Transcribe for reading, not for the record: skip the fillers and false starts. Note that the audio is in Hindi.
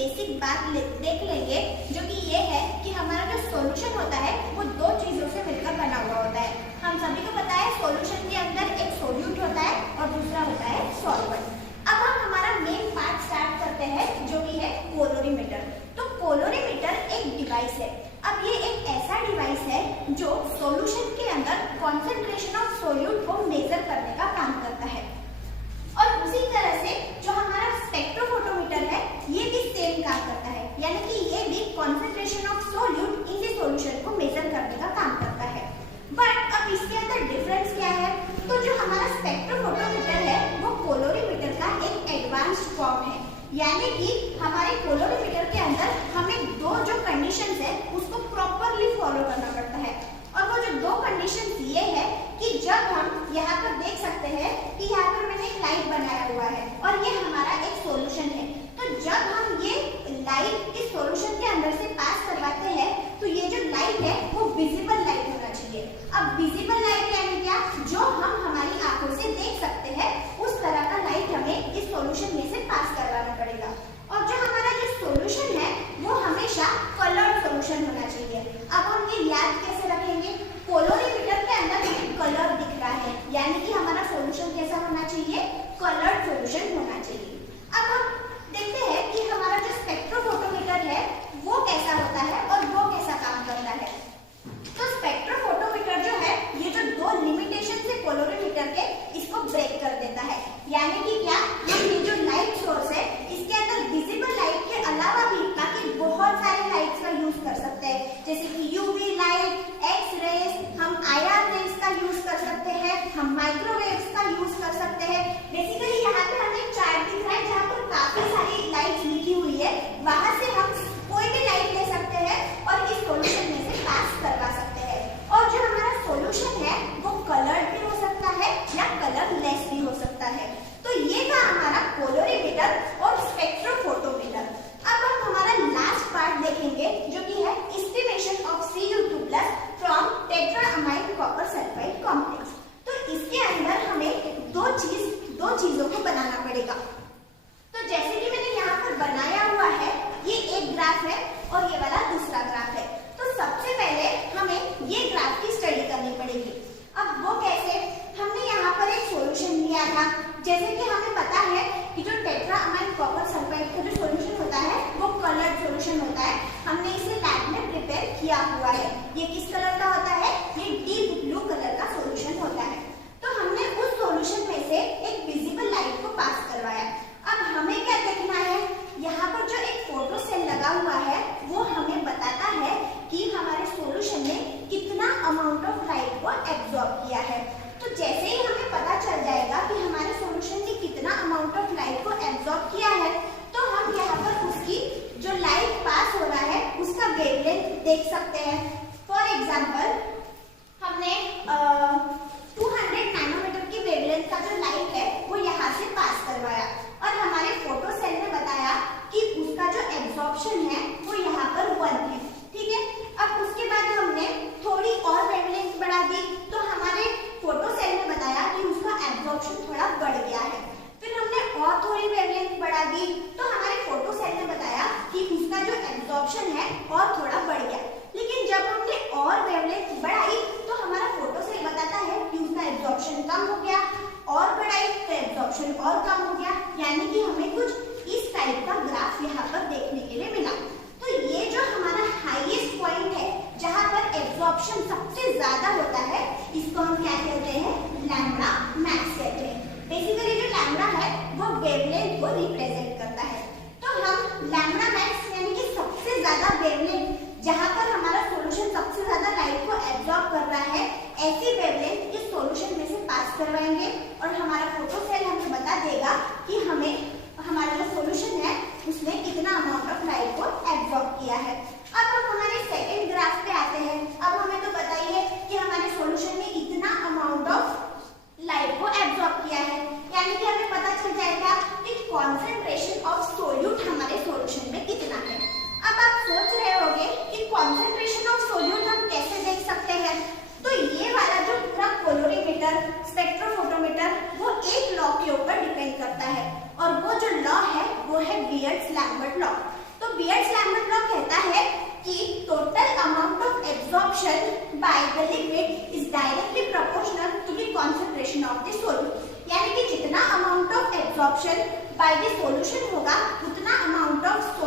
बेसिक बात देख लेंगे, जो कि ये है कि हमारा जो सॉल्यूशन होता है वो दो चीजों से मिलकर बना हुआ होता है। हम सभी को पता है सॉल्यूशन के अंदर एक सोल्यूट होता है और दूसरा होता है सॉल्वेंट। अब हम हमारा मेन पार्ट स्टार्ट करते हैं, जो कि है पोलोरीमीटर। तो पोलोरीमीटर एक डिवाइस है। अब ये एक ऐसा डिवाइस है जो सॉल्यूशन के अंदर कॉन्सेंट्रेशन ऑफ सोल्यूट को मेजर करने का काम करता है। और उसी तरह से जो हमारा स्पेक्ट्रोफोटोमीटर है ये भी सेम काम करता है, यानी कि ये भी concentration of solute in the solution को मेजर करने का काम करता है। बट अब इसके अंदर डिफरेंस क्या है? तो जो हमारा स्पेक्ट्रोफोटोमीटर है वो पोलोरीमीटर का एक एडवांस्ड फॉर्म है, यानी कि हमारे पोलोरीमीटर के अंदर हमें दो जो कंडीशंस है उसको प्रॉपरली फॉलो करना पड़ता है। और वो जो दो कंडीशंस ये है कि जब हम यहाँ पर देख सकते हैं कि यहाँ पर मैंने एक लाइट बनाया हुआ है और ये हमारा एक सॉल्यूशन है, तो जब हम ये लाइट इस सॉल्यूशन के अंदर से पास करवाते हैं तो ये जो लाइट है वो विजिबल लाइट होना चाहिए। अब विजिबल लाइट यानी क्या? जो हम हमारी आंखों से देख सकते हैं उस तरह का लाइट हमें इस सॉल्यूशन में से पास करवाना पड़ेगा। और जो हमारा जो सॉल्यूशन है वो हमेशा कलर्ड सॉल्यूशन होना चाहिए। अब हम ये याद कैसे रखेंगे? पोलोरीमीटर के अंदर कलर दिख रहा है, यानी कि हमारा सॉल्यूशन कैसा होना चाहिए? कलर्ड सॉल्यूशन होना चाहिए। अब हम देखते हैं कि हमारा जो स्पेक्ट्रोफोटोमीटर है वो कैसा होता है और वो कैसा काम करता है। तो स्पेक्ट्रोफोटोमीटर जो है ये जो दो लिमिटेशन से पोलोरीमीटर के इसको ब्रेक कर देता है, यानी कि क्या? हम ये जो लाइट सोर्स है इसके अंदर विजिबल लाइट के अलावा भी बाकी बहुत सारे लाइट्स का यूज कर सकते हैं, जैसे कि यूवी लाइट, एक्स रेज, हम आईआर रेज का यूज कर सकते हैं, हम माइक्रोवेव्स का यूज कर सकते हैं। बेसिकली यहाँ पे हमें एक चार्ट दिख रहा है जहाँ पर काफी सारी लाइट्स लिखी हुई है, वहां से हम कोई भी लाइट ले सकते हैं और इस सॉल्यूशन में से पास करवा सकते हैं। और जो हमारा सॉल्यूशन है वो कलर्ड भी हो सकता है या कलरलेस भी हो सकता है। तो ये था हमारा पोलोरीमीटर और स्पेक्ट्रोफोटोमीटर। अब हम हमारा लास्ट पार्ट देखेंगे, जो कि है estimation of Cu2+ from tetraammine copper sulphide complex. तो इसके अंदर हमें दो चीजों को बनाना पड़ेगा। तो जैसे कि मैंने यहाँ पर बनाया हुआ है, ये एक ग्राफ है और ये वाला दूसरा ग्राफ है। तो सबसे पहले हमें ये ग्राफ की स्टडी करनी पड़ेगी। अब वो कैसे? हमने यहाँ पर एक सॉल्यूशन लिया था, जैसे कि हमें पता है कि जो टेट्राअमाइन कॉपर सल्फाइड का जो सॉल्यूशन होता है वो कलर्ड सॉल्यूशन होता है। हमने इसे लैब में प्रिपेयर किया हुआ है। ये किस कलर का होता है? ये डीप ब्लू कलर का सॉल्यूशन होता है। तो हमने उस सॉल्यूशन में से एक विजिबल लाइट को पास करवाया। अब हमें क्या देखना है? यहाँ पर जो एक फोटो सेल लगा हुआ है वो हमें बताता है कि हमारे सॉल्यूशन ने कितना अमाउंट ऑफ लाइट को एब्जॉर्ब किया है। तो जैसे ही हमें पता चल जाएगा कि हमारे सॉल्यूशन ने कितना अमाउंट ऑफ लाइट को एब्जॉर्ब किया है, तो हम यहाँ पर उसकी जो लाइट पास हो रहा है उसका वेवलेंथ देख सकते हैं। फॉर एग्जाम्पल हमने 200 नैनोमीटर की वेवलेंथ का जो लाइट है वो यहाँ से पास करवाया और हमारे फोटो सेल ने बताया कि उसका जो एब्जॉर्प्शन है वो यहाँ पर 1 है। ठीक है, अब उसके बाद हमने थोड़ी और वेवलेंथ बढ़ा दी तो हमारे फोटो सेल ने बताया कि उसका एब्जॉर्प्शन थोड़ा बढ़ गया है। फिर हमने और थोड़ी वेवलेंथ बढ़ा दी तो हमारे फोटो सेल ने बताया कि उसका जो एब्जॉर्प्शन है और थोड़ा बढ़ गया। लेकिन जब हमने और वेवलेंथ बढ़ाई तो हमारा फोटो सेल बताता है कि उसका एब्जॉर्प्शन कम हो गया, और बढ़ाई तो एब्जॉर्प्शन और कम हो गया, यानी कि हमें कुछ इस टाइप का ग्राफ यहाँ पर देखने के लिए मिला। तो ये जो हमारा हाईएस्ट पॉइंट है जहाँ पर एब्जॉर्प्शन सबसे ज्यादा होता है, इसको हम क्या कहते हैं? लैम्बडा मैक्स कहते हैं। बेसिकली जो लैम्बडा है वो वेवलेंथ को रिप्रेजेंट करता है। तो हम लैम्बडा मैक्स यानी कि सबसे ज्यादा वेवलेंथ, जहाँ पर हमारा सॉल्यूशन सबसे ज्यादा लाइट को एब्जॉर्ब कर रहा है, ऐसी वेवलेंथ इस सॉल्यूशन में से पास करवाएंगे और हमारा फोटो सेल हमें बता देगा कि हमें हमारा जो सॉल्यूशन है उसने कितना अमाउंट ऑफ लाइट को एब्जॉर्ब किया है। अब हम हमारे सेकंड ग्राफ पे आते हैं। अब हमें तो बताइए कि हमारे सॉल्यूशन ने इतना अमाउंट ऑफ लाइट को एब्जॉर्ब किया है, यानी कि हमें पता चल जाएगा कि कॉन्सेंट्रेशन ऑफ सोल्यूट हमारे सॉल्यूशन में कितना है। अब आप सोच रहे होंगे कि कॉन्सेंट्रेशन ऑफ सोल्यूट हम कैसे देख सकते हैं? तो ये वाला जो पूरा पोलोरीमीटर, स्पेक्ट्रोफोटोमीटर वो एक लॉ के ऊपर डिपेंड करता है और वो जो लॉ है वो है Beer's Lambert law. Beer's Lambert law कहता है कि total amount of absorption by the liquid is directly proportional to the concentration of the solute. यानी कि जितना amount of absorption by the solution होगा उतना अमाउंट ऑफ